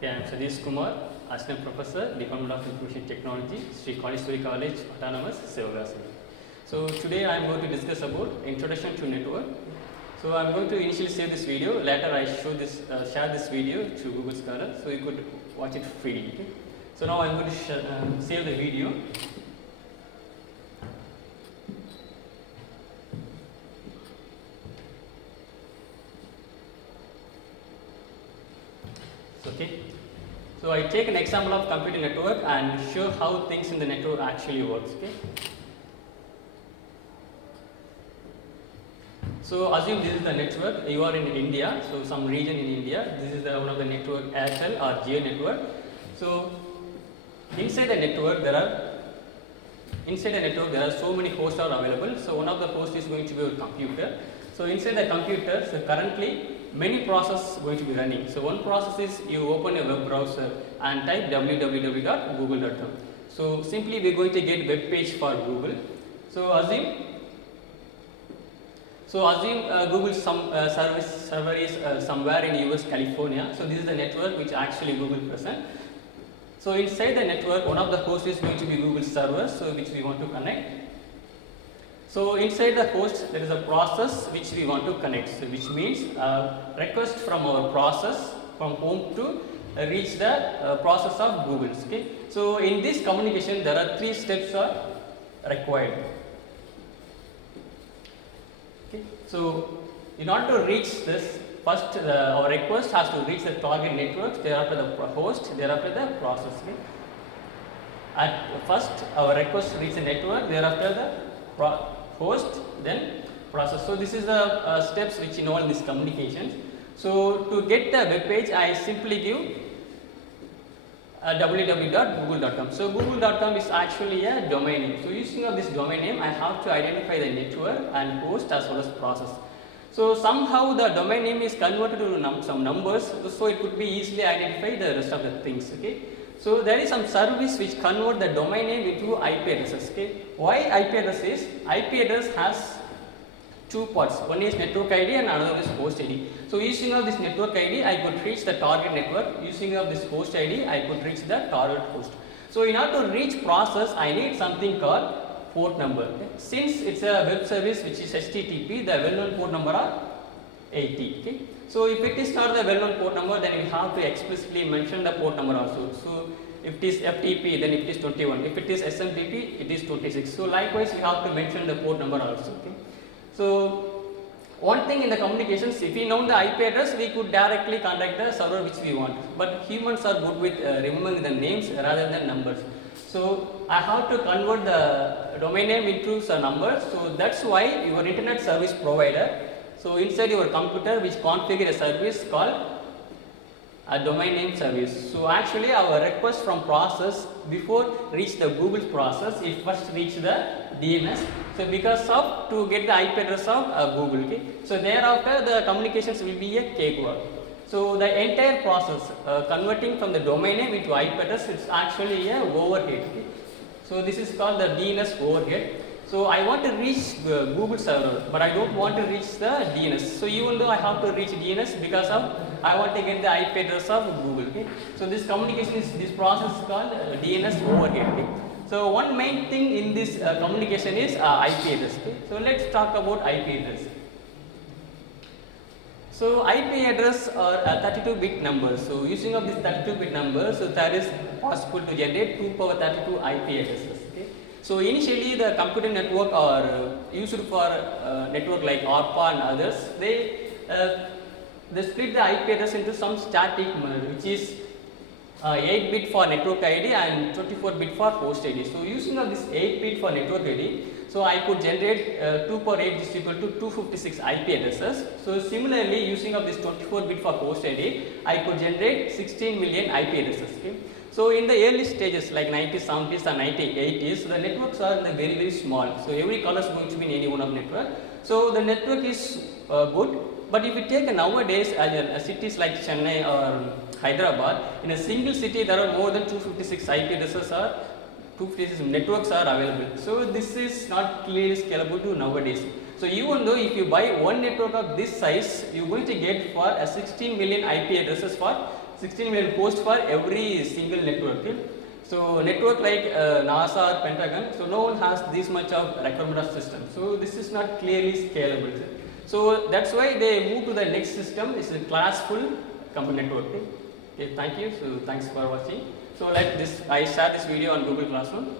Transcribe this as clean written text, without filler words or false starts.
Yeah, I'm Sadish Kumar, Assistant Professor, Department of Information Technology, Sri Kalishwari College, Autonomous, Sivagasi. So today I am going to discuss about Introduction to Network. So I am going to initially save this video. Later I share this video to Google Scholar, so you could watch it freely. Okay? So now I am going to save the video. Okay. So I take an example of computer network and show how things in the network actually works. Okay. So assume this is the network. You are in India, so some region in India. This is one of the network Airtel or Jio network. So inside the network there are so many hosts are available. So one of the hosts is going to be a computer. So inside the computer, so currently many processes going to be running. So one process is you open a web browser and type www.google.com. So simply we are going to get web page for Google. So assume Google server is somewhere in US, California. So this is the network which actually Google present. So inside the network, one of the hosts is going to be Google server, so which we want to connect. So inside the host there is a process which we want to connect, so which means request from our process from home to reach the process of Google. Okay. So in this communication there are 3 steps are required. Okay. So in order to reach this, first our request has to reach the target network, thereafter the host, thereafter the process. Okay. At first our request reach the network, thereafter the host, then process. So this is the steps which involve this communications. So to get the web page, I simply give www.google.com. So google.com is actually a domain name. So using of this domain name, I have to identify the network and host as well as process. So somehow the domain name is converted to some numbers, so it could be easily identify the rest of the things. Okay. So there is some service which convert the domain name into IP addresses. Okay. Why IP address is? IP address has 2 parts. One is network ID and another is host ID. So using of this network ID, I could reach the target network. Using of this host ID, I could reach the target host. So in order to reach process, I need something called port number. Okay. Since it's a web service which is HTTP, the well-known port number are 80. Okay. So if it is not the well-known port number, then we have to explicitly mention the port number also. So if it is FTP, then it is 21. If it is SMTP, it is 26. So likewise, we have to mention the port number also. Okay. So one thing in the communications, if we know the IP address, we could directly contact the server which we want. But humans are good with remembering the names rather than numbers. So I have to convert the domain name into a number. So that's why your internet service provider, so inside your computer which configure a service called a domain name service. So actually our request from process before reach the Google process, it first reach the DNS. So because of to get the IP address of Google. Okay. So thereafter the communications will be a cakewalk. So the entire process converting from the domain name into IP address is actually a overhead. Okay. So this is called the DNS overhead. So I want to reach Google server, but I don't want to reach the DNS. So even though I have to reach DNS, because of I want to get the IP address of Google. Okay. So this communication is this process is called DNS overhead. Okay. So one main thing in this communication is IP address. Okay. So let's talk about IP address. So IP address are 32-bit numbers. So using of this 32-bit number, so that is possible to generate 2 power 32 IP addresses. Okay. So initially the computer network are used for network like ARPA and others. They split the IP address into some static manner, which is 8-bit for network ID and 24-bit for host ID. So using of this 8-bit for network ID, so I could generate 2 power 8 is equal to 256 IP addresses. So similarly, using of this 24-bit for host ID, I could generate 16 million IP addresses. Okay. So in the early stages like 1970s and 1980s, the networks are very, very small. So every color is going to be in any one of network. So the network is good. But if you take nowadays cities like Chennai or Hyderabad, in a single city there are more than 256 IP addresses or 256 networks are available. So this is not clearly scalable to nowadays. So even though if you buy one network of this size, you are going to get for 16 million IP addresses for 16 million hosts for every single network. So network like NASA or Pentagon, so no one has this much of requirement of system. So this is not clearly scalable. So that's why they move to the next system. It's a classful computer network. Okay, thank you. So thanks for watching. So like this, I share this video on Google Classroom.